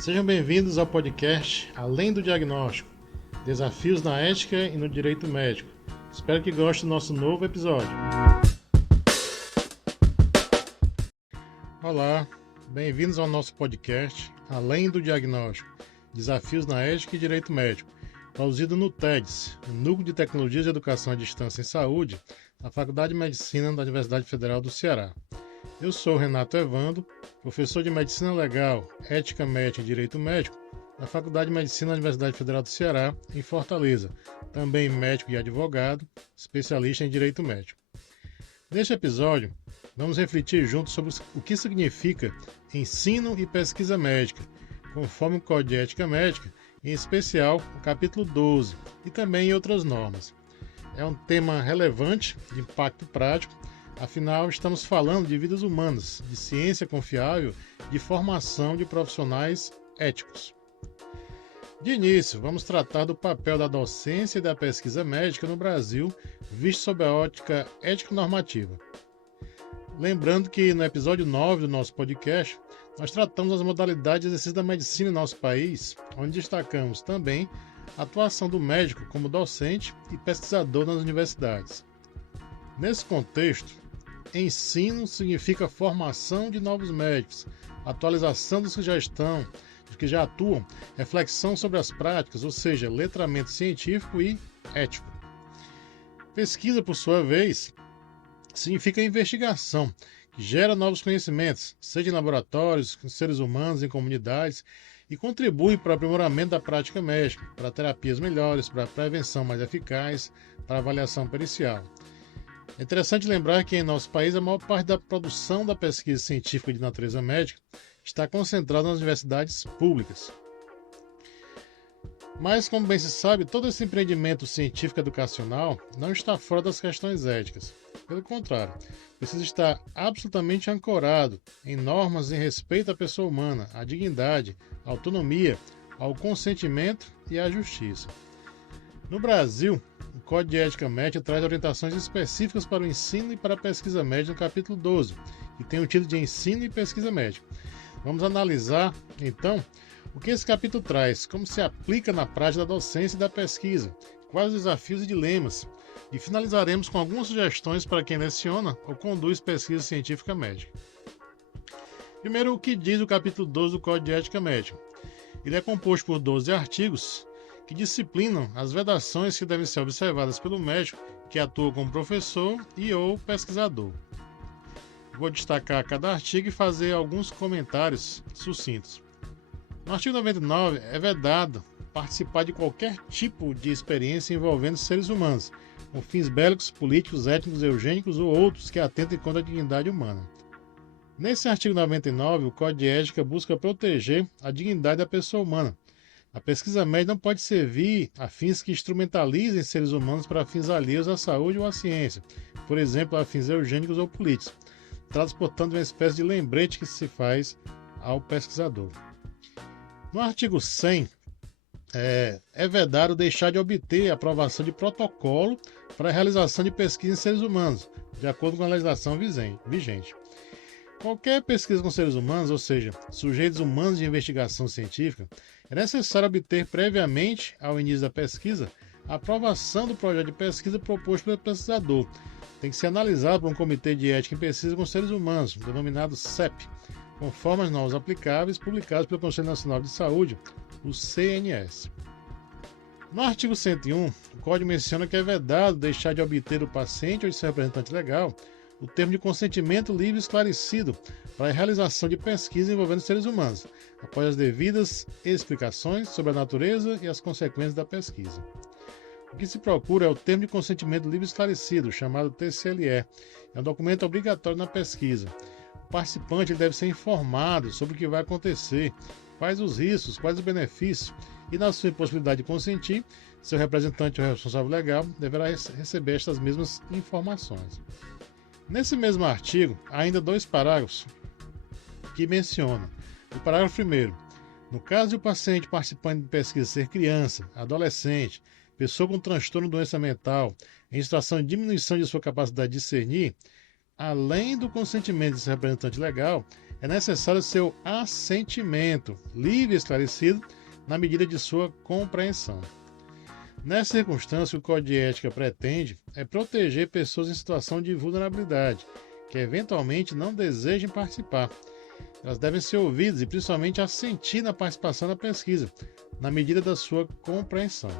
Sejam bem-vindos ao podcast Além do Diagnóstico, Desafios na Ética e no Direito Médico. Espero que gostem do nosso novo episódio. Olá, bem-vindos ao nosso podcast Além do Diagnóstico, Desafios na Ética e Direito Médico, produzido no TEDS, o Núcleo de Tecnologias de Educação à Distância em Saúde, na Faculdade de Medicina da Universidade Federal do Ceará. Eu sou Renato Evando, professor de Medicina Legal, Ética Médica e Direito Médico na Faculdade de Medicina da Universidade Federal do Ceará, em Fortaleza, também médico e advogado, especialista em Direito Médico. Neste episódio, vamos refletir juntos sobre o que significa ensino e pesquisa médica, conforme o Código de Ética Médica, em especial o capítulo 12, e também em outras normas. É um tema relevante, de impacto prático. Afinal, estamos falando de vidas humanas, de ciência confiável, de formação de profissionais éticos. De início, vamos tratar do papel da docência e da pesquisa médica no Brasil, visto sob a ótica ético-normativa. Lembrando que no episódio 9 do nosso podcast, nós tratamos das modalidades de exercício da medicina em nosso país, onde destacamos também a atuação do médico como docente e pesquisador nas universidades. Nesse contexto, ensino significa formação de novos médicos, atualização dos que já estão, dos que já atuam, reflexão sobre as práticas, ou seja, letramento científico e ético. Pesquisa, por sua vez, significa investigação, que gera novos conhecimentos, seja em laboratórios, com seres humanos, em comunidades, e contribui para o aprimoramento da prática médica, para terapias melhores, para a prevenção mais eficaz, para a avaliação pericial. É interessante lembrar que em nosso país a maior parte da produção da pesquisa científica de natureza médica está concentrada nas universidades públicas. Mas, como bem se sabe, todo esse empreendimento científico educacional não está fora das questões éticas. Pelo contrário, precisa estar absolutamente ancorado em normas em respeito à pessoa humana, à dignidade, à autonomia, ao consentimento e à justiça. No Brasil, o Código de Ética Médica traz orientações específicas para o ensino e para a pesquisa médica no capítulo 12, que tem o título de Ensino e Pesquisa Médica. Vamos analisar, então, o que esse capítulo traz, como se aplica na prática da docência e da pesquisa, quais os desafios e dilemas, e finalizaremos com algumas sugestões para quem leciona ou conduz pesquisa científica médica. Primeiro, o que diz o capítulo 12 do Código de Ética Médica? Ele é composto por 12 artigos que disciplinam as vedações que devem ser observadas pelo médico que atua como professor e ou pesquisador. Vou destacar cada artigo e fazer alguns comentários sucintos. No artigo 99, é vedado participar de qualquer tipo de experiência envolvendo seres humanos, com fins bélicos, políticos, étnicos, eugênicos ou outros que atentem contra a dignidade humana. Nesse artigo 99, o Código de Ética busca proteger a dignidade da pessoa humana. A pesquisa médica não pode servir a fins que instrumentalizem seres humanos para fins alheios à saúde ou à ciência, por exemplo, a fins eugênicos ou políticos. Trata-se, portanto, de uma espécie de lembrete que se faz ao pesquisador. No artigo 100, é vedado deixar de obter a aprovação de protocolo para a realização de pesquisa em seres humanos, de acordo com a legislação vigente. Qualquer pesquisa com seres humanos, ou seja, sujeitos humanos de investigação científica, é necessário obter previamente, ao início da pesquisa, a aprovação do projeto de pesquisa proposto pelo pesquisador. Tem que ser analisado por um Comitê de Ética em Pesquisa com Seres Humanos, denominado CEP, conforme as normas aplicáveis publicadas pelo Conselho Nacional de Saúde, o CNS. No artigo 101, o Código menciona que é vedado deixar de obter do paciente ou de seu representante legal o termo de consentimento livre e esclarecido para a realização de pesquisa envolvendo seres humanos, após as devidas explicações sobre a natureza e as consequências da pesquisa. O que se procura é o termo de consentimento livre e esclarecido, chamado TCLE. É um documento obrigatório na pesquisa. O participante deve ser informado sobre o que vai acontecer, quais os riscos, quais os benefícios, e na sua impossibilidade de consentir, seu representante ou responsável legal deverá receber estas mesmas informações. Nesse mesmo artigo, há ainda 2 parágrafos que mencionam. O parágrafo 1º, no caso de o paciente participante de pesquisa ser criança, adolescente, pessoa com transtorno ou doença mental, em situação de diminuição de sua capacidade de discernir, além do consentimento de seu representante legal, é necessário seu assentimento, livre e esclarecido, na medida de sua compreensão. Nessa circunstância, o Código de Ética pretende proteger pessoas em situação de vulnerabilidade, que eventualmente não desejem participar. Elas devem ser ouvidas e principalmente assentir na participação da pesquisa, na medida da sua compreensão.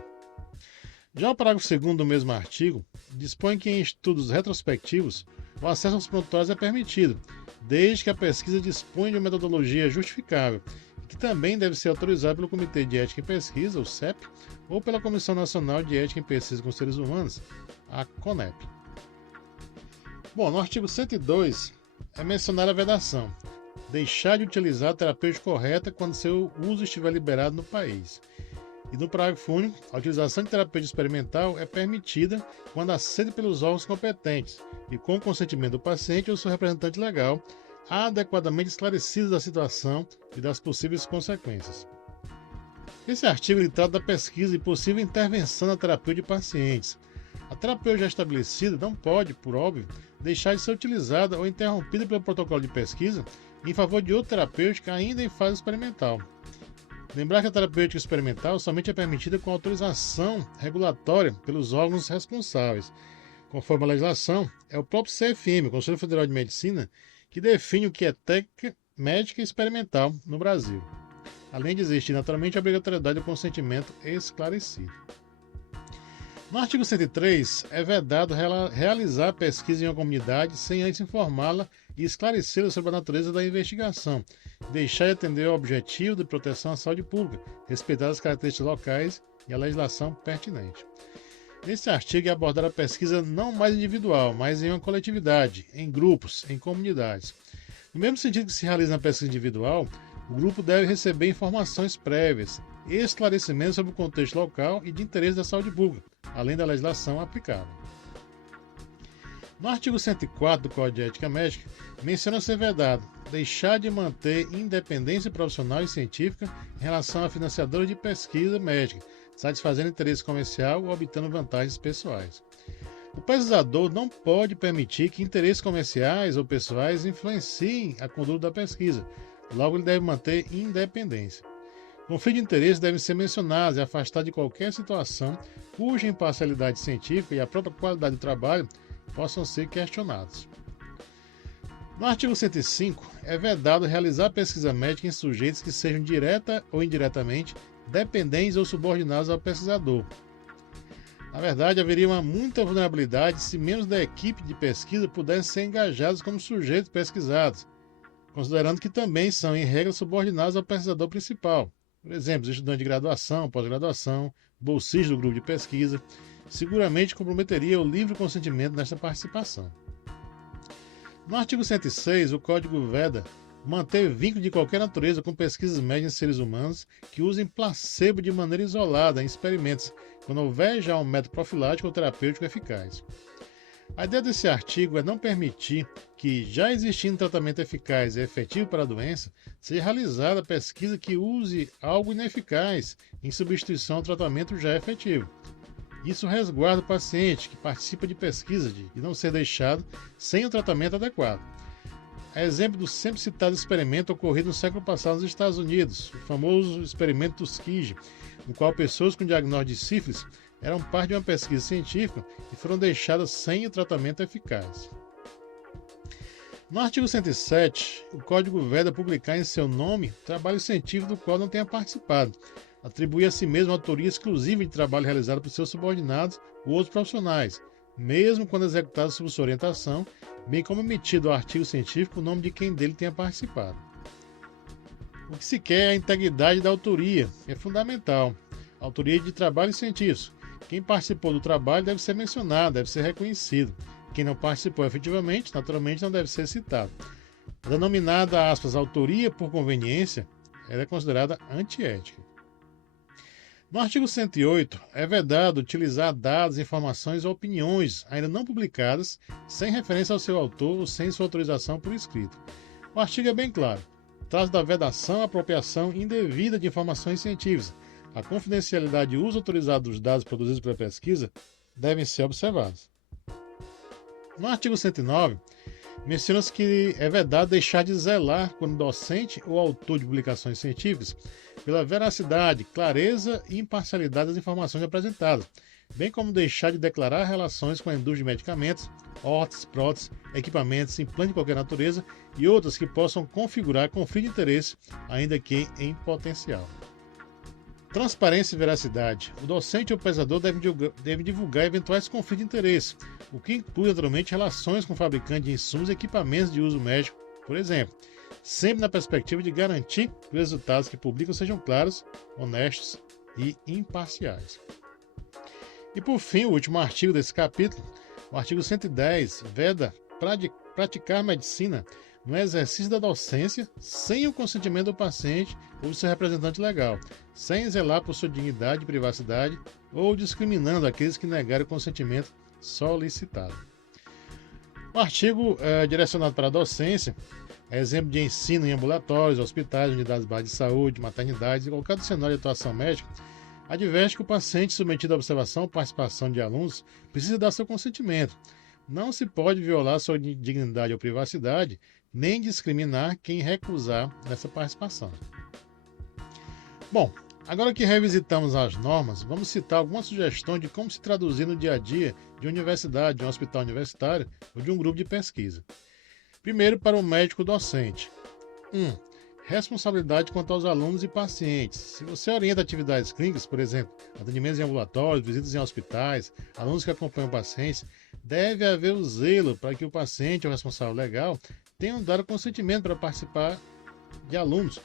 Já o parágrafo 2º do mesmo artigo dispõe que em estudos retrospectivos o acesso aos prontuários é permitido, desde que a pesquisa disponha de uma metodologia justificável, que também deve ser autorizada pelo Comitê de Ética em Pesquisa, o CEP, ou pela Comissão Nacional de Ética em Pesquisa com Seres Humanos, a CONEP. Bom, no artigo 102 é mencionada a vedação: deixar de utilizar a terapêutica correta quando seu uso estiver liberado no país. E no parágrafo único, a utilização de terapêutica experimental é permitida quando aceita pelos órgãos competentes e com o consentimento do paciente ou seu representante legal, adequadamente esclarecidos da situação e das possíveis consequências. Esse artigo trata da pesquisa e possível intervenção na terapia de pacientes. A terapia já estabelecida não pode, por óbvio, deixar de ser utilizada ou interrompida pelo protocolo de pesquisa em favor de outra terapêutica ainda em fase experimental. Lembrar que a terapêutica experimental somente é permitida com autorização regulatória pelos órgãos responsáveis. Conforme a legislação, é o próprio CFM, o Conselho Federal de Medicina, que define o que é técnica médica experimental no Brasil, além de existir naturalmente a obrigatoriedade do consentimento esclarecido. No artigo 103, é vedado realizar pesquisa em uma comunidade sem antes informá-la e esclarecê-la sobre a natureza da investigação, deixar de atender ao objetivo de proteção à saúde pública, respeitar as características locais e a legislação pertinente. Nesse artigo é abordada a pesquisa não mais individual, mas em uma coletividade, em grupos, em comunidades. No mesmo sentido que se realiza na pesquisa individual, o grupo deve receber informações prévias, esclarecimentos sobre o contexto local e de interesse da saúde pública, além da legislação aplicável. No artigo 104 do Código de Ética Médica, menciona ser vedado deixar de manter independência profissional e científica em relação a financiadores de pesquisa médica, satisfazendo interesse comercial ou obtendo vantagens pessoais. O pesquisador não pode permitir que interesses comerciais ou pessoais influenciem a conduta da pesquisa, logo ele deve manter independência. Conflitos de interesse devem ser mencionados e afastados de qualquer situação cuja imparcialidade científica e a própria qualidade do trabalho possam ser questionados. No artigo 105, é vedado realizar pesquisa médica em sujeitos que sejam direta ou indiretamente dependentes ou subordinados ao pesquisador. Na verdade, haveria muita vulnerabilidade se membros da equipe de pesquisa pudessem ser engajados como sujeitos pesquisados, considerando que também são, em regra, subordinados ao pesquisador principal. Por exemplo, os estudantes de graduação, pós-graduação, bolsistas do grupo de pesquisa, seguramente comprometeria o livre consentimento nesta participação. No artigo 106, o Código veda manter vínculo de qualquer natureza com pesquisas médicas em seres humanos que usem placebo de maneira isolada em experimentos, quando houver já um método profilático ou terapêutico eficaz. A ideia desse artigo é não permitir que, já existindo tratamento eficaz e efetivo para a doença, seja realizada pesquisa que use algo ineficaz em substituição ao tratamento já efetivo. Isso resguarda o paciente que participa de pesquisa de não ser deixado sem o tratamento adequado. A exemplo do sempre citado experimento ocorrido no século passado nos Estados Unidos, o famoso experimento Tuskegee, no qual pessoas com diagnóstico de sífilis eram parte de uma pesquisa científica e foram deixadas sem o tratamento eficaz. No artigo 107, o Código veda publicar em seu nome trabalho científico do qual não tenha participado, atribuir a si mesmo a autoria exclusiva de trabalho realizado por seus subordinados ou outros profissionais, mesmo quando executado sob sua orientação, bem como emitido ao artigo científico o nome de quem dele tenha participado. O que se quer é a integridade da autoria, que é fundamental. A autoria de trabalhos científicos. Quem participou do trabalho deve ser mencionado, deve ser reconhecido. Quem não participou efetivamente, naturalmente não deve ser citado. A denominada, aspas, autoria por conveniência, ela é considerada antiética. No artigo 108, é vedado utilizar dados, informações ou opiniões ainda não publicadas, sem referência ao seu autor ou sem sua autorização por escrito. O artigo é bem claro. Trata da vedação, apropriação indevida de informações científicas. A confidencialidade e o uso autorizado dos dados produzidos pela pesquisa devem ser observados. No artigo 109, Menciona-se que é vedado deixar de zelar, quando docente ou autor de publicações científicas, pela veracidade, clareza e imparcialidade das informações apresentadas, bem como deixar de declarar relações com a indústria de medicamentos, órteses, próteses, equipamentos, implantes de qualquer natureza e outras que possam configurar conflito de interesse, ainda que em potencial. Transparência e veracidade. O docente ou pesquisador deve divulgar eventuais conflitos de interesse, o que inclui, naturalmente, relações com fabricantes de insumos e equipamentos de uso médico, por exemplo, sempre na perspectiva de garantir que os resultados que publicam sejam claros, honestos e imparciais. E por fim, o último artigo desse capítulo, o artigo 110, veda praticar medicina no exercício da docência sem o consentimento do paciente ou do seu representante legal, sem zelar por sua dignidade e privacidade ou discriminando aqueles que negarem o consentimento solicitado. O artigo direcionado para a docência é exemplo de ensino em ambulatórios, hospitais, unidades básicas de saúde, maternidades e qualquer cenário de atuação médica, adverte que o paciente submetido à observação ou participação de alunos precisa dar seu consentimento. Não se pode violar sua dignidade ou privacidade, nem discriminar quem recusar essa participação. Bom, agora que revisitamos as normas, vamos citar algumas sugestões de como se traduzir no dia a dia de uma universidade, de um hospital universitário ou de um grupo de pesquisa. Primeiro, para o médico docente. 1. Responsabilidade quanto aos alunos e pacientes. Se você orienta atividades clínicas, por exemplo, atendimentos em ambulatórios, visitas em hospitais, alunos que acompanham pacientes, deve haver o zelo para que o paciente ou responsável legal tenham dado consentimento para participar de alunos,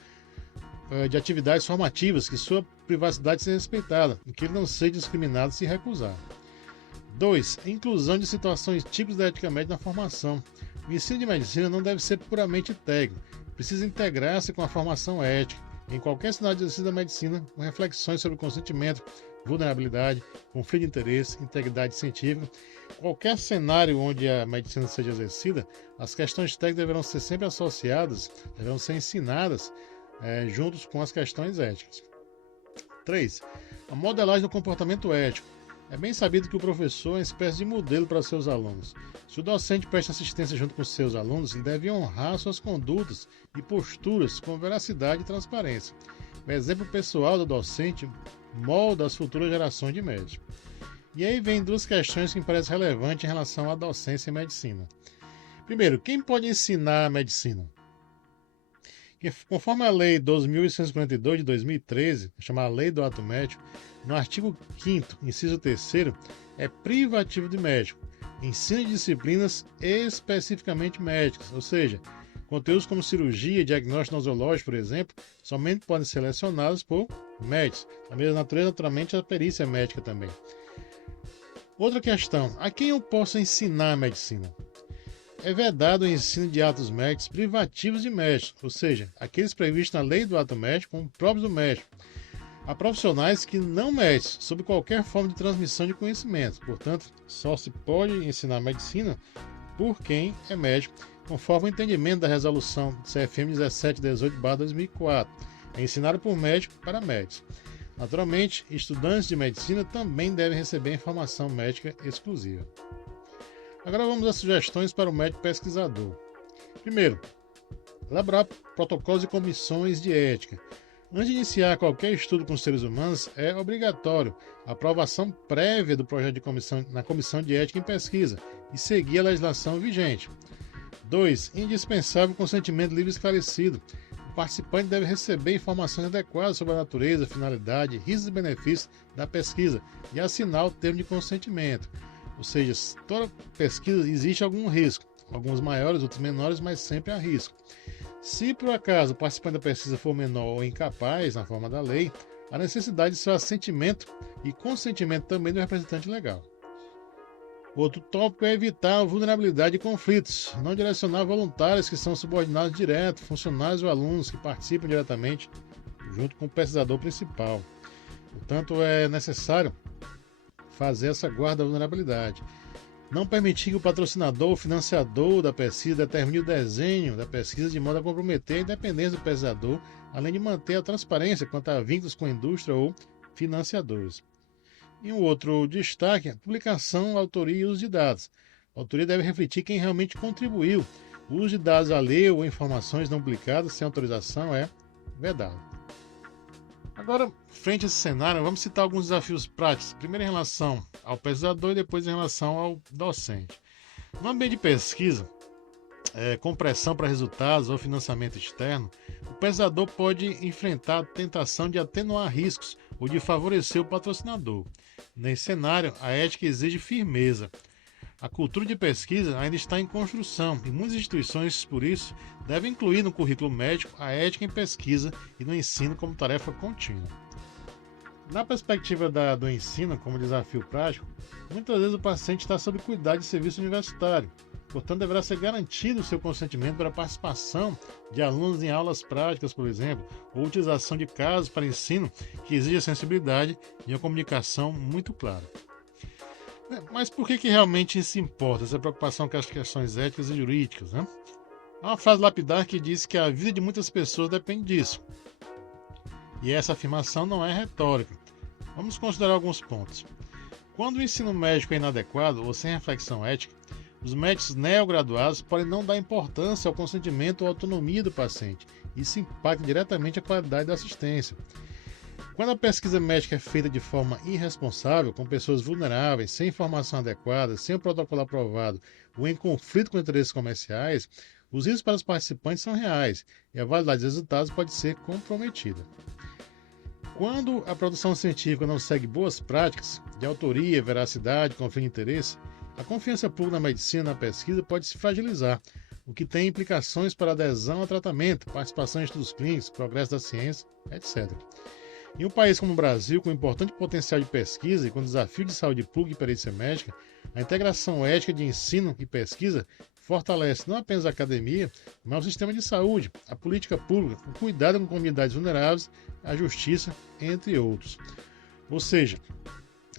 de atividades formativas, que sua privacidade seja respeitada e que ele não seja discriminado se recusar. 2. Inclusão de situações típicas da ética médica na formação. O ensino de medicina não deve ser puramente técnico, precisa integrar-se com a formação ética, em qualquer cenário de exercício da medicina, com reflexões sobre consentimento, vulnerabilidade, conflito de interesse, integridade científica. Qualquer cenário onde a medicina seja exercida, as questões técnicas deverão ser sempre associadas, deverão ser ensinadas juntos com as questões éticas. 3. A modelagem do comportamento ético. É bem sabido que o professor é uma espécie de modelo para seus alunos. Se o docente presta assistência junto com seus alunos, ele deve honrar suas condutas e posturas com veracidade e transparência. O exemplo pessoal do docente molda as futuras gerações de médicos. E aí vem duas questões que me parecem relevantes em relação à docência em medicina. Primeiro, quem pode ensinar a medicina? Conforme a Lei 12.842 de 2013, chamada Lei do Ato Médico, no artigo 5º, inciso 3º, é privativo de médico. Ensina de disciplinas especificamente médicas, ou seja, conteúdos como cirurgia, diagnóstico nosológico, por exemplo, somente podem ser selecionados por médicos. Da mesma natureza, naturalmente, a perícia médica também. Outra questão, a quem eu posso ensinar a medicina? É vedado o ensino de atos médicos privativos de médicos, ou seja, aqueles previstos na lei do ato médico como próprios do médico, a profissionais que não médicos, sob qualquer forma de transmissão de conhecimento. Portanto, só se pode ensinar medicina por quem é médico, conforme o entendimento da resolução CFM 1718/2004. É ensinado por médico para médicos. Naturalmente, estudantes de medicina também devem receber informação médica exclusiva. Agora vamos às sugestões para o médico pesquisador. Primeiro, elaborar protocolos e comissões de ética. Antes de iniciar qualquer estudo com seres humanos, é obrigatório a aprovação prévia do projeto na Comissão de Ética em Pesquisa e seguir a legislação vigente. 2. Indispensável o consentimento livre e esclarecido. O participante deve receber informações adequadas sobre a natureza, finalidade, riscos e benefícios da pesquisa e assinar o termo de consentimento. Ou seja, toda pesquisa existe algum risco, alguns maiores, outros menores, mas sempre há risco. Se por acaso o participante da pesquisa for menor ou incapaz, na forma da lei, há necessidade de seu assentimento e consentimento também do representante legal. Outro tópico é evitar a vulnerabilidade e conflitos, não direcionar voluntários que são subordinados direto, funcionários ou alunos que participam diretamente junto com o pesquisador principal. Portanto, é necessário fazer essa guarda da vulnerabilidade. Não permitir que o patrocinador ou financiador da pesquisa determine o desenho da pesquisa de modo a comprometer a independência do pesquisador, além de manter a transparência quanto a vínculos com a indústria ou financiadores. E um outro destaque é a publicação, autoria e uso de dados. A autoria deve refletir quem realmente contribuiu, O uso de dados alheios ou informações não publicadas sem autorização é vedado. Agora, frente a esse cenário, vamos citar alguns desafios práticos. Primeiro em relação ao pesquisador e depois em relação ao docente. No ambiente de pesquisa, com pressão para resultados ou financiamento externo, o pesquisador pode enfrentar a tentação de atenuar riscos ou de favorecer o patrocinador. Nesse cenário, a ética exige firmeza. A cultura de pesquisa ainda está em construção e muitas instituições, por isso, devem incluir no currículo médico a ética em pesquisa e no ensino como tarefa contínua. Na perspectiva do ensino como desafio prático, muitas vezes o paciente está sob cuidado de serviço universitário, portanto deverá ser garantido o seu consentimento para a participação de alunos em aulas práticas, por exemplo, ou utilização de casos para ensino que exige sensibilidade e uma comunicação muito clara. Mas por que realmente isso importa, essa preocupação com as questões éticas e jurídicas, né? Há uma frase lapidar que diz que a vida de muitas pessoas depende disso. E essa afirmação não é retórica. Vamos considerar alguns pontos. Quando o ensino médico é inadequado ou sem reflexão ética, os médicos neograduados podem não dar importância ao consentimento ou autonomia do paciente. Isso impacta diretamente a qualidade da assistência. Quando a pesquisa médica é feita de forma irresponsável, com pessoas vulneráveis, sem informação adequada, sem o protocolo aprovado ou em conflito com interesses comerciais, os riscos para os participantes são reais e a validade dos resultados pode ser comprometida. Quando a produção científica não segue boas práticas de autoria, veracidade, conflito de interesse, a confiança pública na medicina e na pesquisa pode se fragilizar, o que tem implicações para adesão ao tratamento, participação em estudos clínicos, progresso da ciência, etc. Em um país como o Brasil, com importante potencial de pesquisa e com desafio de saúde pública e perícia médica, a integração ética de ensino e pesquisa fortalece não apenas a academia, mas o sistema de saúde, a política pública, o cuidado com comunidades vulneráveis, a justiça, entre outros. Ou seja,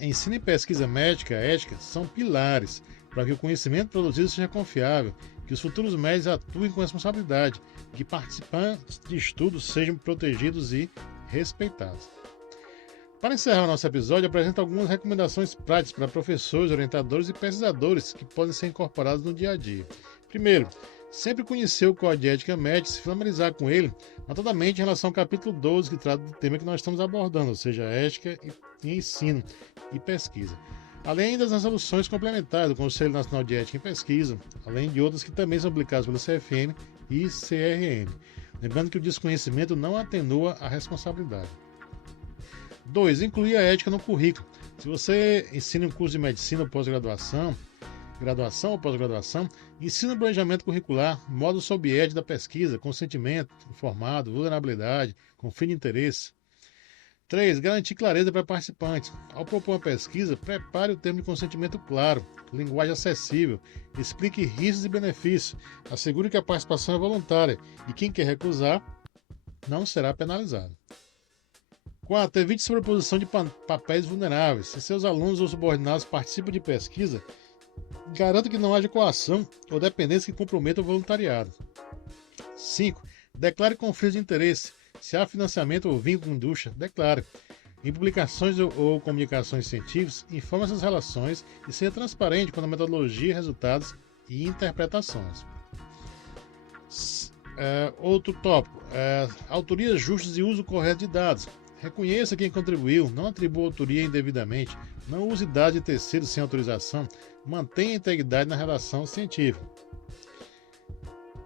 ensino e pesquisa médica e ética são pilares para que o conhecimento produzido seja confiável, que os futuros médicos atuem com responsabilidade, que participantes de estudos sejam protegidos e respeitados. Para encerrar o nosso episódio, apresento algumas recomendações práticas para professores, orientadores e pesquisadores que podem ser incorporados no dia a dia. Primeiro, sempre conhecer o Código de Ética Médica e se familiarizar com ele, notadamente em relação ao capítulo 12, que trata do tema que nós estamos abordando, ou seja, ética e ensino e pesquisa. Além das resoluções complementares do Conselho Nacional de Ética em Pesquisa, além de outras que também são publicadas pelo CFM e CRM. Lembrando que o desconhecimento não atenua a responsabilidade. 2. Incluir a ética no currículo. Se você ensina um curso de medicina ou pós-graduação, graduação ou pós-graduação, ensina o planejamento curricular, modo sob ética da pesquisa, consentimento informado, vulnerabilidade, conflito de interesse. 3. Garantir clareza para participantes. Ao propor uma pesquisa, prepare o termo de consentimento claro, linguagem acessível, explique riscos e benefícios, assegure que a participação é voluntária e quem quer recusar não será penalizado. 4. Evite sobreposição de papéis vulneráveis. Se seus alunos ou subordinados participam de pesquisa, garanta que não haja coação ou dependência que comprometa o voluntariado. 5. Declare conflito de interesse. Se há financiamento ou vínculo com a indústria, declare. Em publicações ou comunicações científicas, informe essas relações e seja transparente quanto à metodologia, resultados e interpretações. Outro tópico, autorias justas e uso correto de dados. Reconheça quem contribuiu, não atribua autoria indevidamente, não use dados de terceiros sem autorização, mantenha a integridade na redação científica.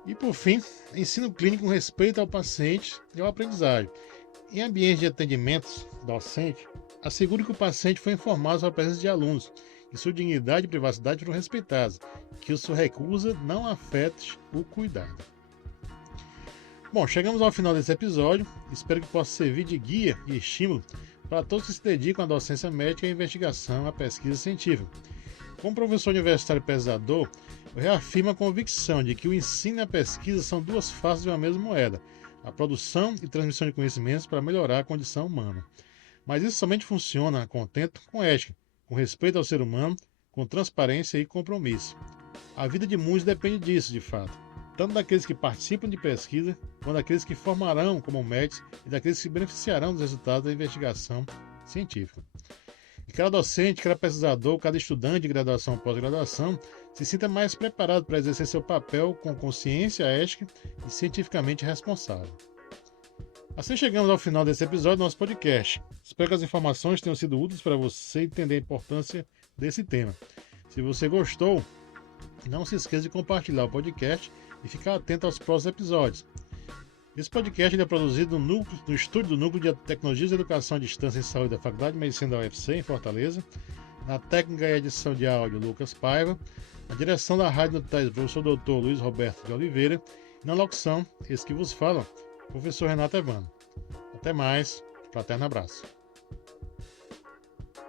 E por fim, ensino clínico com respeito ao paciente e ao aprendizagem. Em ambientes de atendimento docente, assegure que o paciente foi informado sobre a presença de alunos e sua dignidade e privacidade foram respeitadas, que sua recusa não afete o cuidado. Bom, chegamos ao final desse episódio. Espero que possa servir de guia e estímulo para todos que se dedicam à docência médica, à investigação, à pesquisa científica. Como professor universitário e pesquisador, eu reafirmo a convicção de que o ensino e a pesquisa são duas faces de uma mesma moeda, a produção e transmissão de conhecimentos para melhorar a condição humana. Mas isso somente funciona a contento com ética, com respeito ao ser humano, com transparência e compromisso. A vida de muitos depende disso, de fato, tanto daqueles que participam de pesquisa, quanto daqueles que formarão como médicos e daqueles que se beneficiarão dos resultados da investigação científica. E cada docente, cada pesquisador, cada estudante de graduação ou pós-graduação se sinta mais preparado para exercer seu papel com consciência ética e cientificamente responsável. Assim chegamos ao final desse episódio do nosso podcast. Espero que as informações tenham sido úteis para você entender a importância desse tema. Se você gostou, não se esqueça de compartilhar o podcast e ficar atento aos próximos episódios. Esse podcast é produzido no estúdio do Núcleo de Tecnologias e Educação à Distância em Saúde da Faculdade de Medicina da UFC, em Fortaleza. Na técnica e edição de áudio, Lucas Paiva. Na direção da Rádio Notícias, o professor Dr. Luiz Roberto de Oliveira. E na locução, esse que vos fala, professor Renato Evandro. Até mais, fraterno abraço.